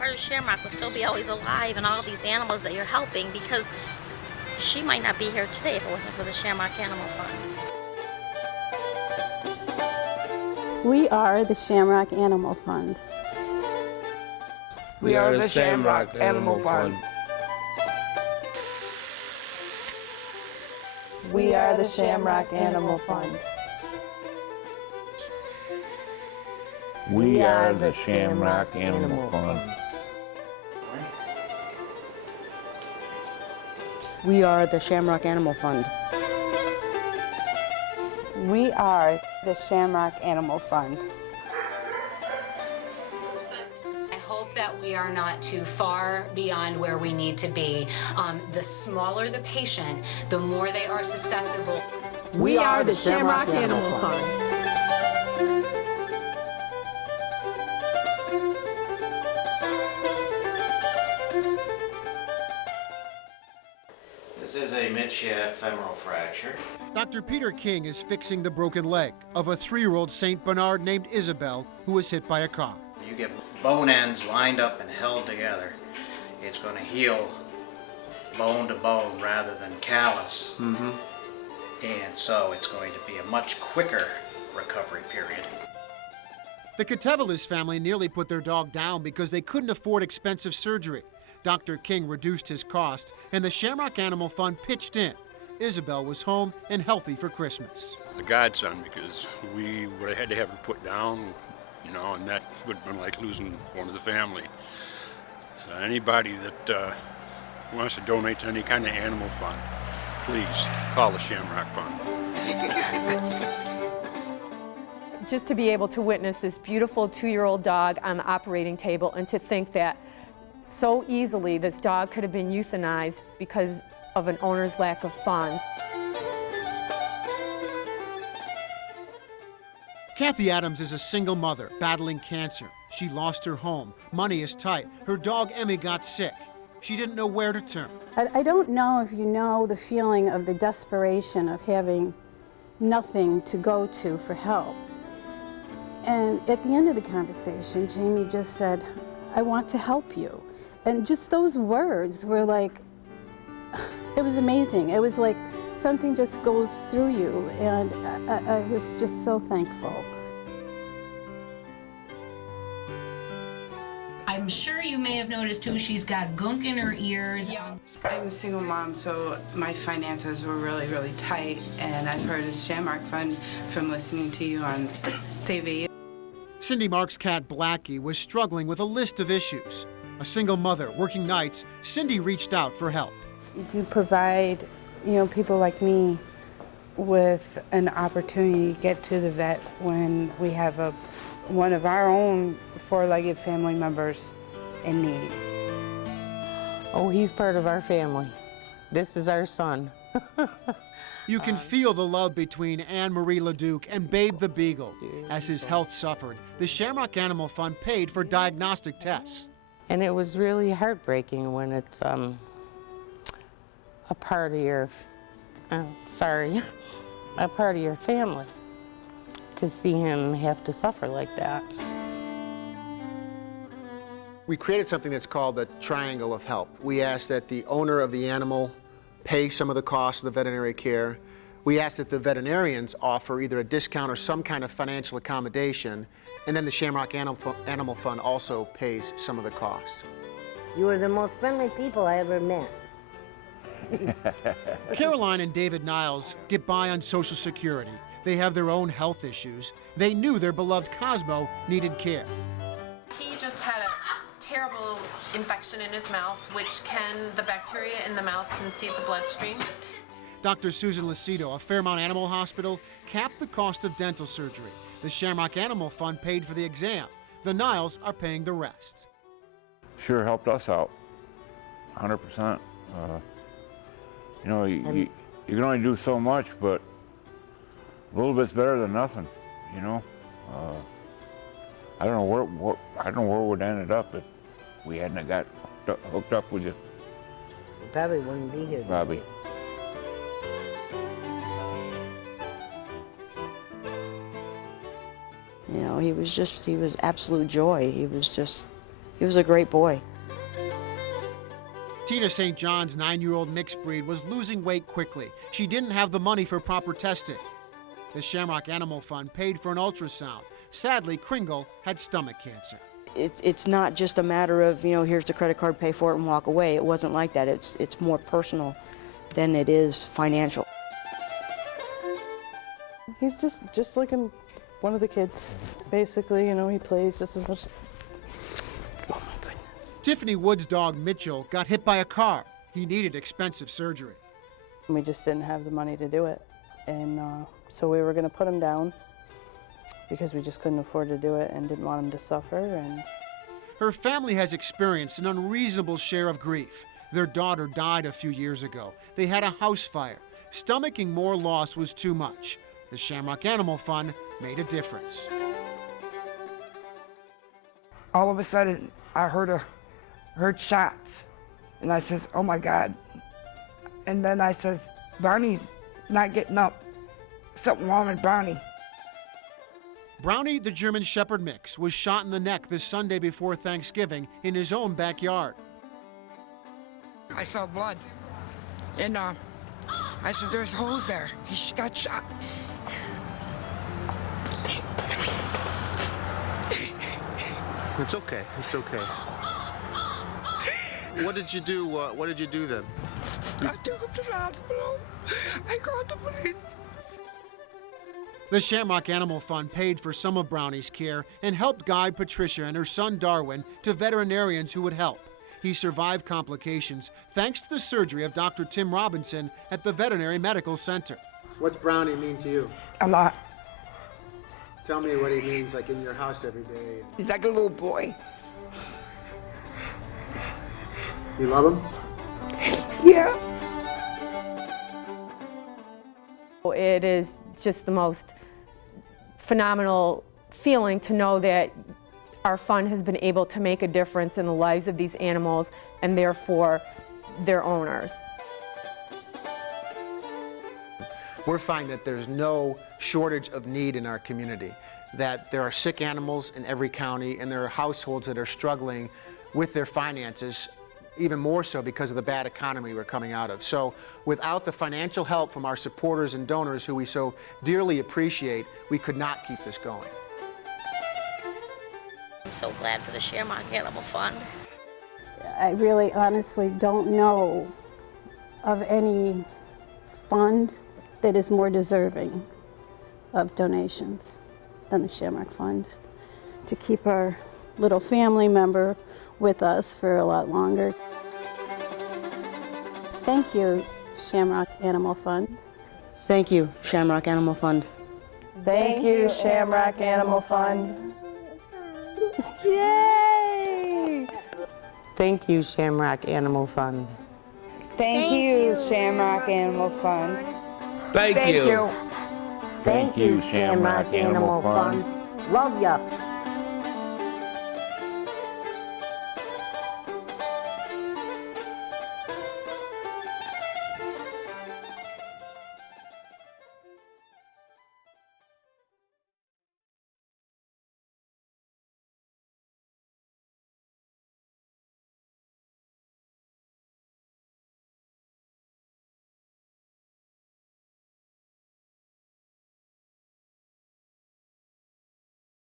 part of Shamrock will still be always alive and all these animals that you're helping, because she might not be here today if it wasn't for the Shamrock Animal Fund. We are the Shamrock Animal Fund. We are the Shamrock Animal Fund. We are the Shamrock Animal Fund. We are the Shamrock Animal Fund. We are the Shamrock Animal Fund. We are the Shamrock Animal Fund. I hope that we are not too far beyond where we need to be. The smaller the patient, the more they are susceptible. We are the Shamrock Animal Fund. This is a mid-shaft femoral fracture. Dr. Peter King is fixing the broken leg of a 3-year-old St. Bernard named Isabel who was hit by a car. You get bone ends lined up and held together. It's going to heal bone to bone rather than callus. And so it's going to be a much quicker recovery period. The Catevelis family nearly put their dog down because they couldn't afford expensive surgery. Dr. King reduced his costs, and the Shamrock Animal Fund pitched in. Isabel was home and healthy for Christmas. A godsend, because we would have had to have her put down, you know, and that would have been like losing one of the family. So anybody that wants to donate to any kind of animal fund, please call the Shamrock Fund. Just to be able to witness this beautiful 2-year-old dog on the operating table, and to think that so easily this dog could have been euthanized because of an owner's lack of funds. Kathy Adams is a single mother battling cancer. She lost her home. Money is tight. Her dog Emmy got sick. She didn't know where to turn. I don't know if you know the feeling of the desperation of having nothing to go to for help. And at the end of the conversation, Jamie just said, "I want to help you." And just those words were like, it was amazing. It was like something just goes through you, and I was just so thankful. I'm sure you may have noticed too, she's got gunk in her ears. I'm a single mom, so my finances were really, really tight, and I've heard of Shamrock Fund from listening to you on TV. Cindy Mark's cat Blackie was struggling with a list of issues. A single mother working nights, Cindy reached out for help. You provide, people like me with an opportunity to get to the vet when we have one of our own 4-legged family members in need. Oh, he's part of our family. This is our son. You can feel the love between Anne-Marie LeDuc and Babe the Beagle. As his health suffered, the Shamrock Animal Fund paid for diagnostic tests. And it was really heartbreaking when it's a part of your, a part of your family, to see him have to suffer like that. We created something that's called the Triangle of Help. We asked that the owner of the animal pay some of the costs of the veterinary care. We asked that the veterinarians offer either a discount or some kind of financial accommodation, and then the Shamrock Animal Fund also pays some of the costs. You are the most friendly people I ever met. Caroline and David Niles get by on Social Security. They have their own health issues. They knew their beloved Cosmo needed care. He just had a terrible infection in his mouth, which the bacteria in the mouth can seep the bloodstream. Dr. Susan Lucido of Fairmount Animal Hospital capped the cost of dental surgery. The Shamrock Animal Fund paid for the exam. The Niles are paying the rest. Sure helped us out, 100%. You can only do so much, but a little bit's better than nothing, I don't know where we would have ended up if we hadn't got hooked up with you. We probably wouldn't be here. Probably. He was absolute joy. He was just He was a great boy. Tina St. John's 9-year-old mixed breed was losing weight quickly. She didn't have the money for proper testing. The Shamrock Animal Fund paid for an ultrasound. Sadly, Kringle had stomach cancer. It's not just a matter of, you know, here's the credit card, pay for it and walk away. It wasn't like that. It's more personal than it is financial. He's just like one of the kids. Basically, you know, he plays just as much. Oh my goodness. Tiffany Wood's dog Mitchell got hit by a car. He needed expensive surgery. We just didn't have the money to do it. And so we were going to put him down because we just couldn't afford to do it and didn't want him to suffer. And her family has experienced an unreasonable share of grief. Their daughter died a few years ago. They had a house fire. Stomaching more loss was too much. The Shamrock Animal Fund made a difference. All of a sudden, I heard shots, and I says, "Oh my God!" And then I says, "Barney's not getting up. Something wrong with Barney." Brownie, the German Shepherd mix, was shot in the neck this Sunday before Thanksgiving in his own backyard. I saw blood, and I said, "There's holes there. He got shot." It's okay. It's okay. What did you do? What did you do then? I took him to the hospital. I called the police. The Shamrock Animal Fund paid for some of Brownie's care and helped guide Patricia and her son Darwin to veterinarians who would help. He survived complications thanks to the surgery of Dr. Tim Robinson at the Veterinary Medical Center. What's Brownie mean to you? A lot. Tell me what he means, like in your house every day. He's like a little boy. You love him? Yeah. It is just the most phenomenal feeling to know that our fund has been able to make a difference in the lives of these animals and therefore their owners. We're finding that there's no shortage of need in our community, that there are sick animals in every county, and there are households that are struggling with their finances, even more so because of the bad economy we're coming out of. So without the financial help from our supporters and donors who we so dearly appreciate, we could not keep this going. I'm so glad for the Shamrock Animal Fund. I really honestly don't know of any fund that is more deserving of donations than the Shamrock Fund to keep our little family member with us for a lot longer. Thank you, Shamrock Animal Fund. Thank you, Shamrock Animal Fund. thank you, Shamrock Animal Fund. Yay! Thank you, Shamrock Animal Fund. Thank you, Shamrock Animal Fund. Thank you. Thank you, Shamrock Animal Fund. Love ya.